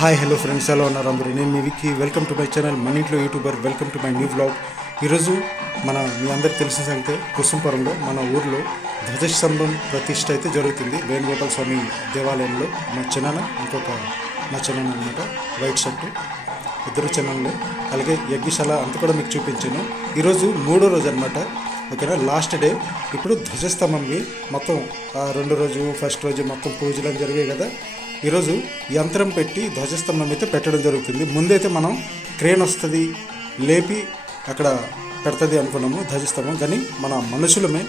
Hi hello friends, ఎలా ఉన్నారు అందరూ? నేను మీ Vicky. Welcome to my channel మన ఇంట్లో YouTuber. Welcome to my new vlog. ఈరోజు మీ అందరికి తెలిసిన సంగతే, కుసుంపురంలో మన ఊర్లో ధ్వజస్తంభం ప్రతిష్ఠ అయితే జరుగుతుంది. వేణుగోపాల స్వామి దేవాలయంలో మా చిన్నాన్న, మా చిన్నాన్న అనమాట, వైట్ షర్టు, ఇద్దరు చిన్నలే. అలాగే యజ్ఞశాల అంతా కూడా మీకు చూపించాను. ఈరోజు 3వ రోజు అనమాట, ఓకేనా, లాస్ట్ డే. ఇప్పుడు ధ్వజస్తంభంకి మొత్తం రెండో రోజు, ఫస్ట్ రోజు మొత్తం పూజలు అని జరిగాయి కదా. ఈరోజు యంత్రం పెట్టి ధ్వజస్తంభం అయితే పెట్టడం జరుగుతుంది. ముందైతే మనం క్రేన్ వస్తుంది, లేపి అక్కడ పెడుతుంది అనుకున్నాము ధ్వజస్తంభం, కానీ మన మనుషులమే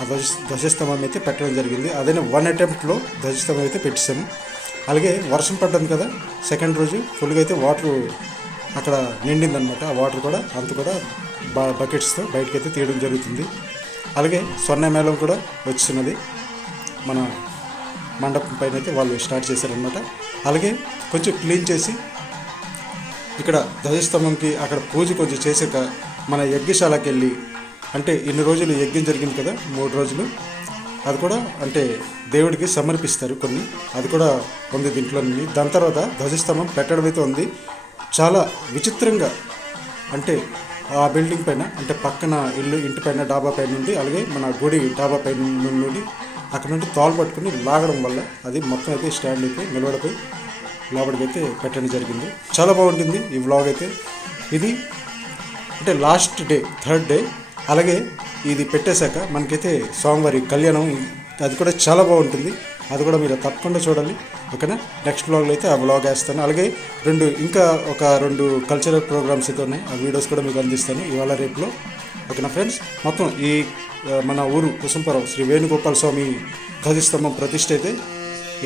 ఆ ధ్వజస్తంభం అయితే పెట్టడం జరిగింది. అదైనా 1 అటెంప్ట్లో ధ్వజస్తంభం అయితే పెట్టేశాము. అలాగే వర్షం పడ్డది కదా, సెకండ్ రోజు ఫుల్గా అయితే వాటర్ అక్కడ నిండిందనమాట. ఆ వాటర్ కూడా అంత కూడా బకెట్స్తో బయటకైతే తీయడం జరుగుతుంది. అలాగే స్వర్ణ మేళం కూడా వచ్చినది మన మండపం పైన అయితే వాళ్ళు స్టార్ట్ చేశారనమాట. అలాగే కొంచెం క్లీన్ చేసి ఇక్కడ ధ్వజస్తంభంకి అక్కడ పూజ కొంచెం చేసాక మన యజ్ఞశాలకి వెళ్ళి, అంటే ఇన్ని రోజులు యజ్ఞం జరిగింది కదా, 3 రోజులు, అది కూడా అంటే దేవుడికి సమర్పిస్తారు కొన్ని, అది కూడా ఉంది దీంట్లో. దాని తర్వాత ధ్వజస్తంభం పెట్టడం అయితే ఉంది. చాలా విచిత్రంగా, అంటే ఆ బిల్డింగ్ పైన, అంటే పక్కన ఇంటి పైన డాబా పైన నుండి, అలాగే మన గుడి డాబా పైన నుండి అక్కడ నుండి తాళ్ళు పట్టుకుని లాగడం వల్ల అది మొత్తం అయితే స్టాండ్ అయిపోయి నిలబడిపోయి లోపలికి అయితే పెట్టడం జరిగింది. చాలా బాగుంటుంది ఈ వ్లాగ్ అయితే. ఇది అంటే లాస్ట్ డే, 3rd డే. అలాగే ఇది పెట్టేశాక మనకైతే స్వామివారి కళ్యాణం, అది కూడా చాలా బాగుంటుంది. అది కూడా మీరు తప్పకుండా చూడాలి, ఓకేనా. నెక్స్ట్ వ్లాగ్లో అయితే ఆ వ్లాగ్ వేస్తాను. అలాగే ఇంకా ఒక 2 కల్చరల్ ప్రోగ్రామ్స్ అయితే ఉన్నాయి, ఆ వీడియోస్ కూడా మీకు అందిస్తాను ఇవాళ రేపులో, ఓకేనా ఫ్రెండ్స్. మొత్తం ఈ మన ఊరు కుసుంపురం శ్రీ వేణుగోపాల స్వామి ధ్వజస్తంభం ప్రతిష్ఠ అయితే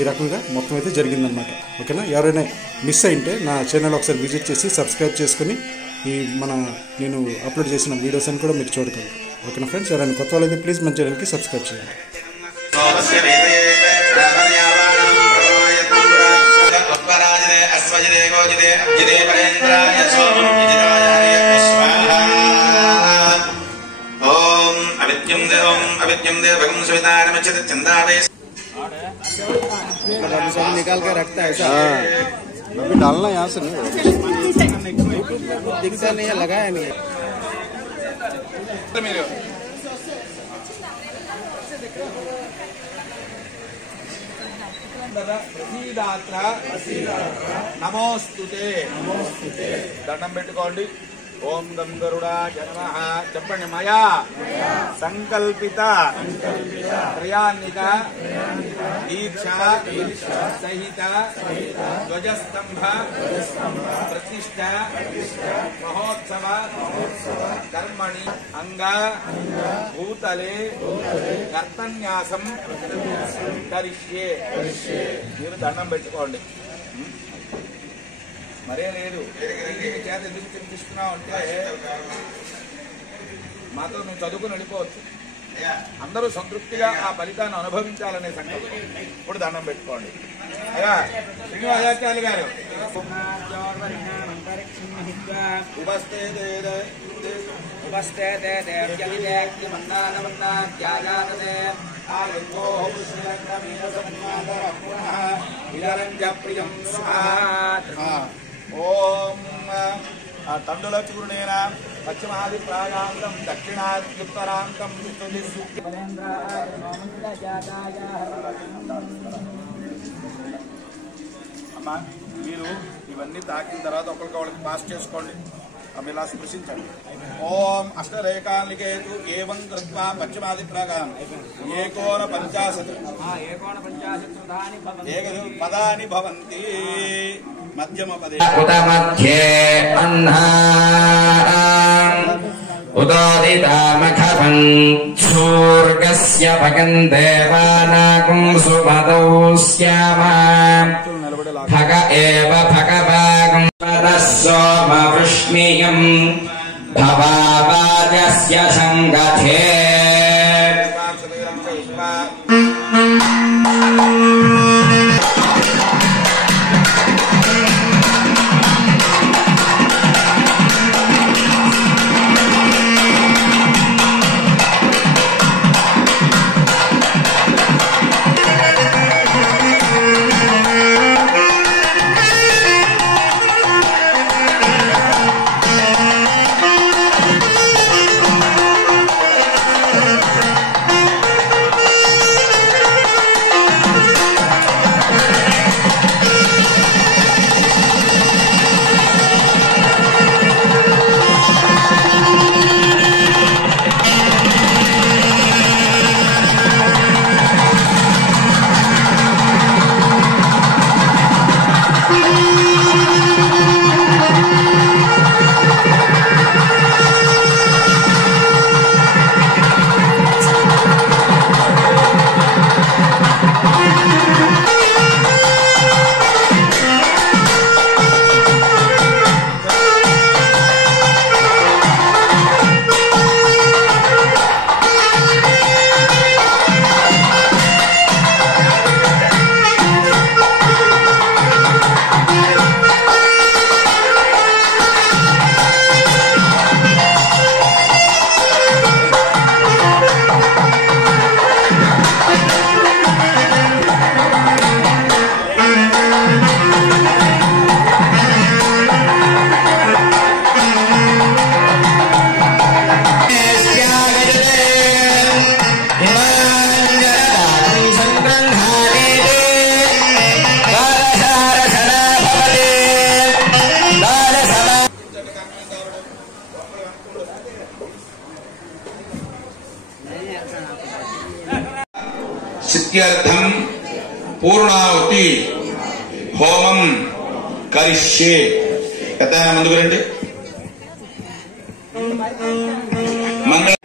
ఈ రకంగా మొత్తం అయితే జరిగిందనమాట, ఓకేనా. ఎవరైనా మిస్ అయింటే నా ఛానల్ ఒకసారి విజిట్ చేసి సబ్స్క్రైబ్ చేసుకుని నేను అప్లోడ్ చేసిన వీడియోస్ అని కూడా మీరు చూడగలరు, ఓకేనా ఫ్రెండ్స్. ఎవరైనా కొత్త వాళ్ళైతే ప్లీజ్ మన ఛానల్కి సబ్స్క్రైబ్ చేయండి. निकाल के रखता है ऐसा, अभी डालना यहाँ से नहीं दिखता नहीं है, लगाया नहीं है. నమోస్తుతే దండం పెట్టుకోండి. ఓం గం గరుడాయ నమః చెప్పండి. మయా సంకల్పిత క్రియాన్విత దీక్ష సహిత ధ్వజస్తంభ ప్రతిష్ఠ మహోత్సవ కర్మణి అంగ భూతలే కర్తన్యాసం కరిష్యే. మీరు దండం పెట్టుకోండి. మరే లేదు, చేత ఎందుకు తినిపిస్తున్నావు అంటే మాతో నువ్వు చదువుకుని వెళ్ళిపోవచ్చు, అందరూ సంతృప్తిగా ఆ ఫలితాన్ని అనుభవించాలనే సంకల్పం. ఇప్పుడు దండం పెట్టుకోండి. అయ్యా శ్రీనివాసాచార్య గారు ఓం తండులచుకునేన పశ్చిమాది ప్రాయాంతం దక్షిణాద్యుత్తరాంతం. అమ్మా, మీరు ఇవన్నీ తాకిన తర్వాత ఒకరికి పాస్ చేసుకోండి, ఇలా స్పృశించండి. ఓం అష్టరేఖాలికేతు ఏవం కృత్వా పశ్చిమాది ప్రాగాం ఏకోన 50 పదాని భవంతి మధ్యమ పదే మధ్యే అన్నా ఉదోదితామఖపం సూర్గస్య పగం దేవానాగం సుమదౌ శ్యామ భగ ఏవ భగవాగం సోమవృష్ణియం భవావాజస్య సంగతే. सिद्ध्यर्थम पूर्णावती होमम करिष्ये कथा ముందుకు రండి మంగళ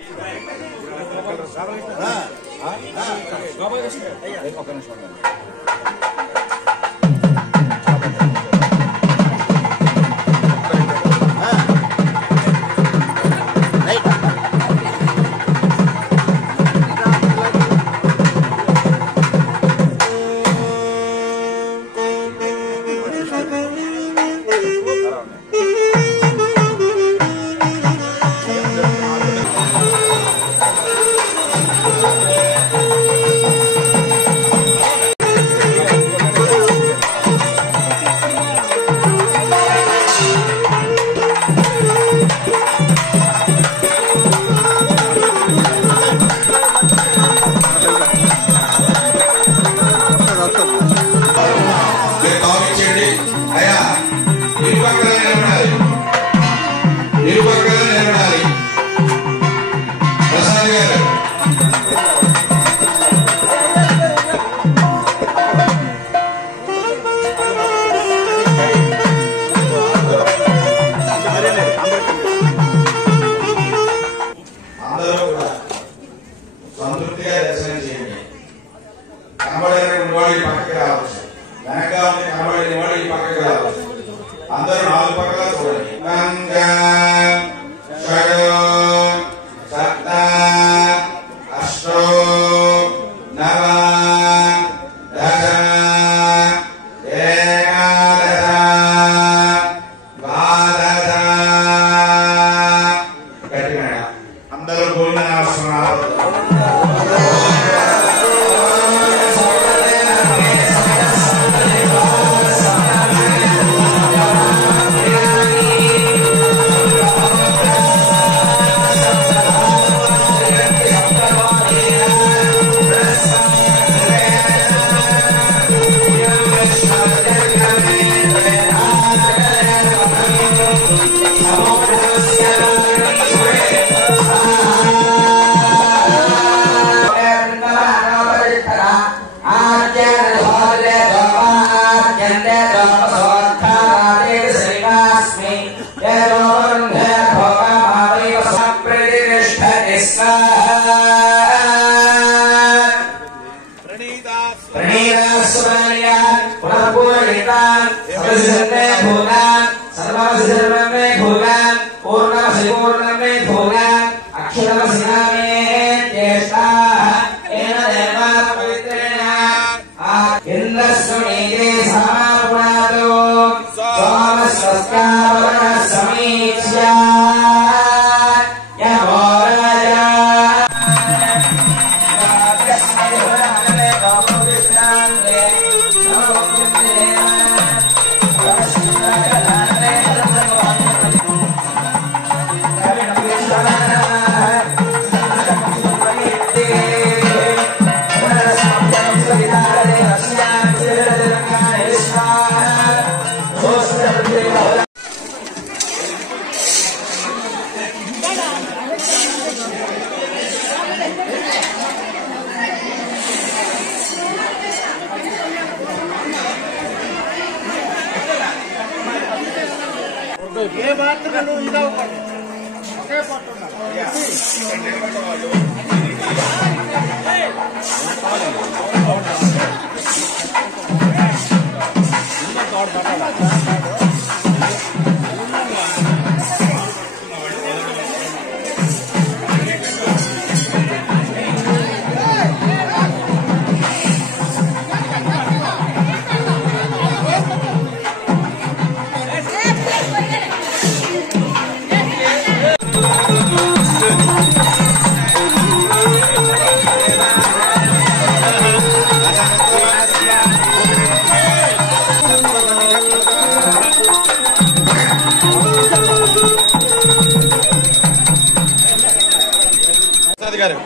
మూర్తి గారు,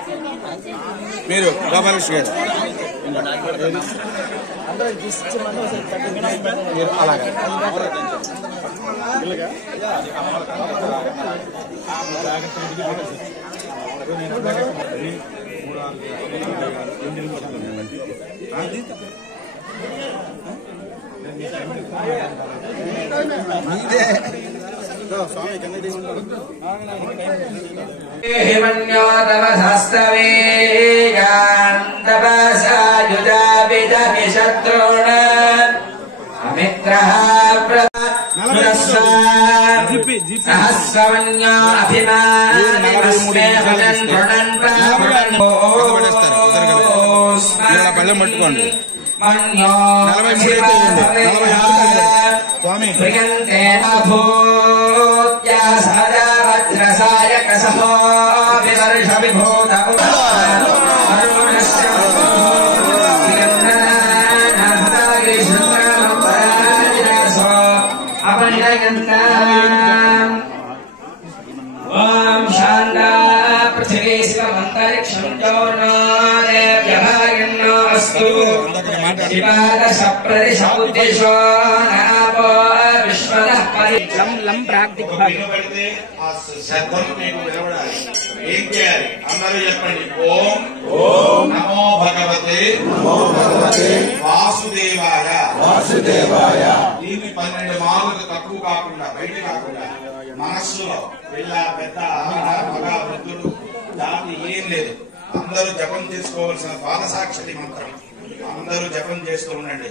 మీరు గోపాలకృష్ణ గారు మీరు అలాగే పళ్ళెం పట్టుకోండి. 43 స్వామి ఓం శాంతా పృథివీ శివమంతరిక్షం చౌర్ణోదేవ్యభాగిన్నో అస్తు శివాద సప్రదిశ ఉద్దేశో నాపో విశ్వదః పరిలం లం ప్రాక్తిభాగి ఏం చేయాలి? అందరూ చెప్పండి. ఓం ఓం నమో భగవతే వాసుదేవాయ వాసుదేవాయ. దీన్ని 12 మార్లు తక్కువ కాకుండా బయట కాకుండా మనస్సులో పిల్ల పెద్ద మగ వృద్ధులు దాన్ని ఏం లేదు, అందరూ జపం చేసుకోవాల్సిన పాదసాక్షి మంత్రం. అందరూ జపం చేస్తూ ఉండండి,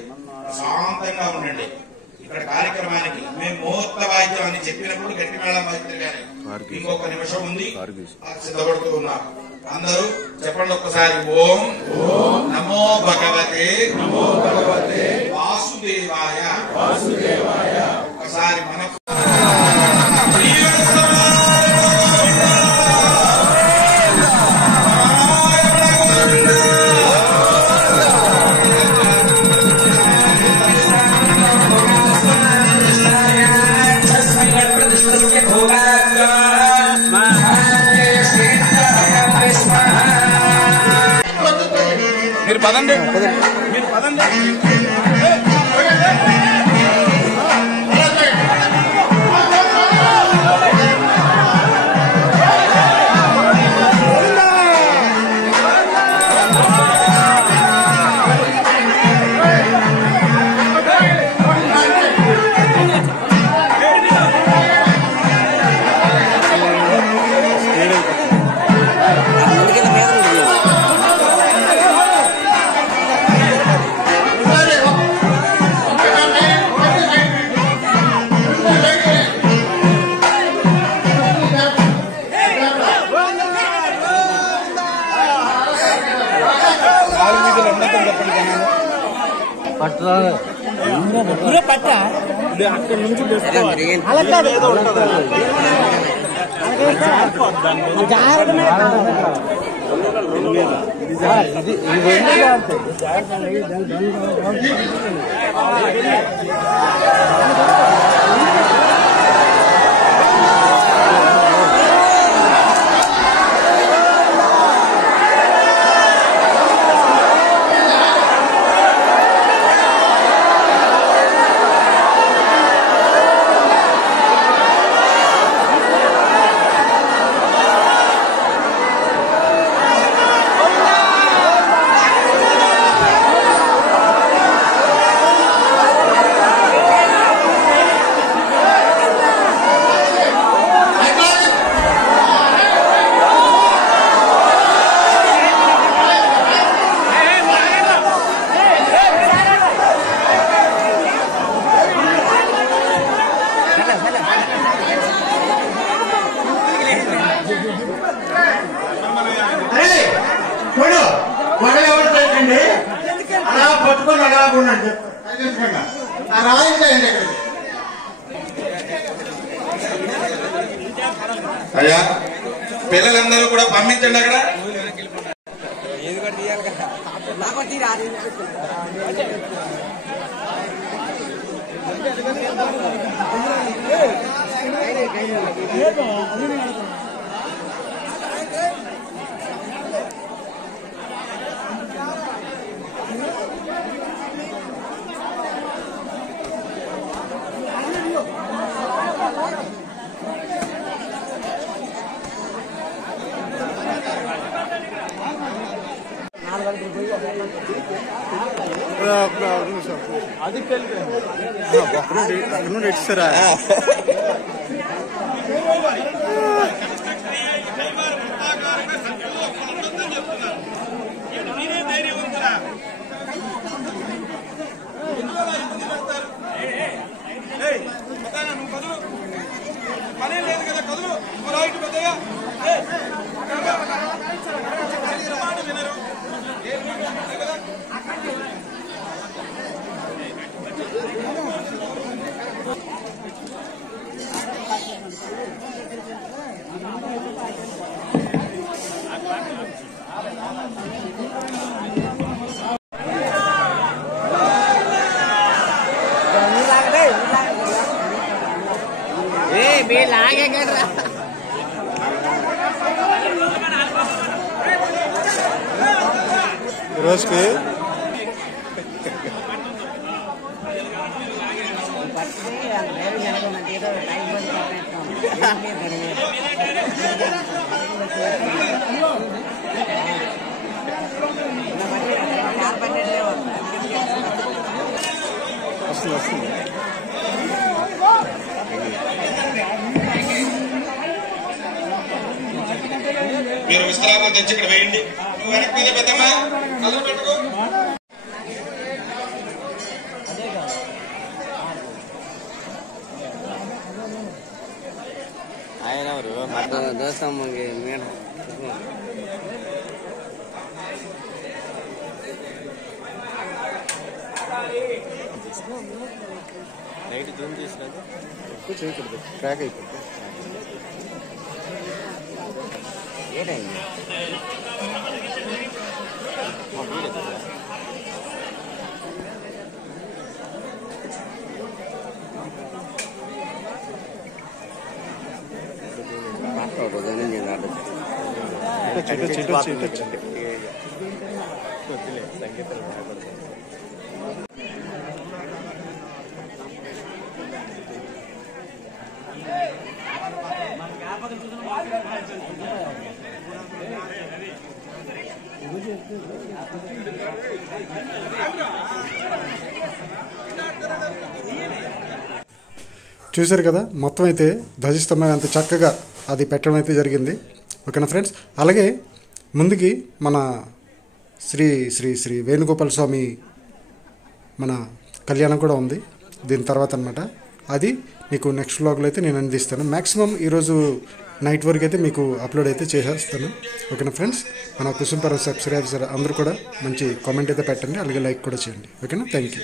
శాంతంగా ఉండండి. ఇక్కడ కార్యక్రమానికి మేము ముహూర్త వాయిద్యం అని చెప్పినప్పుడు గట్టి మేళం వాయిద్యం కానీ ఇంకొక నిమిషం ఉంది, సిద్ధపడుతూ ఉన్నారు. అందరూ చెప్పండి ఒక్కసారి. ఓం నమో భగవతే వాసుదేవాయ వాసుదేవాయ. ఒకసారి మన మీరు పదండి, మీరు పదండి. అక్కడి నుంచి అయ్యా పిల్లలందరూ కూడా పంపించండి అక్కడ. అక్కడ నుండి ఇస్తారా రోజుకి వస్తుంది మీరు విస్తరాకులు తెచ్చి ఇక్కడ వేయండి. నువ్వు వెనక్కి మీద పెద్దమ్మా కళ్ళు పెట్టుకో. ఆయన దోస్తాం మేడం నైట్ జూమ్ చేసినాక ఎక్కువ చేయకూడదు, క్రాక్ అయిపోతుంది. ఏటైంది సంగీతం చూశారు కదా, మొత్తం అయితే ధ్వజస్తంభం అంత చక్కగా అది పెట్టడం అయితే జరిగింది. ఓకేనా ఫ్రెండ్స్, అలాగే ముందుకి మన శ్రీ శ్రీ శ్రీ వేణుగోపాల స్వామి మన కళ్యాణం కూడా ఉంది దీని తర్వాత అనమాట. అది మీకు నెక్స్ట్ వ్లాగ్లో అయితే నేను అందిస్తాను. మ్యాక్సిమం ఈరోజు నైట్ వరకు అయితే మీకు అప్లోడ్ అయితే చేసేస్తాను. ఓకేనా ఫ్రెండ్స్, మన కుసుంపర సబ్స్క్రైబర్స్ అందరూ కూడా మంచి కామెంట్ అయితే పెట్టండి, అలాగే లైక్ కూడా చేయండి. ఓకేనా, థ్యాంక్ యూ.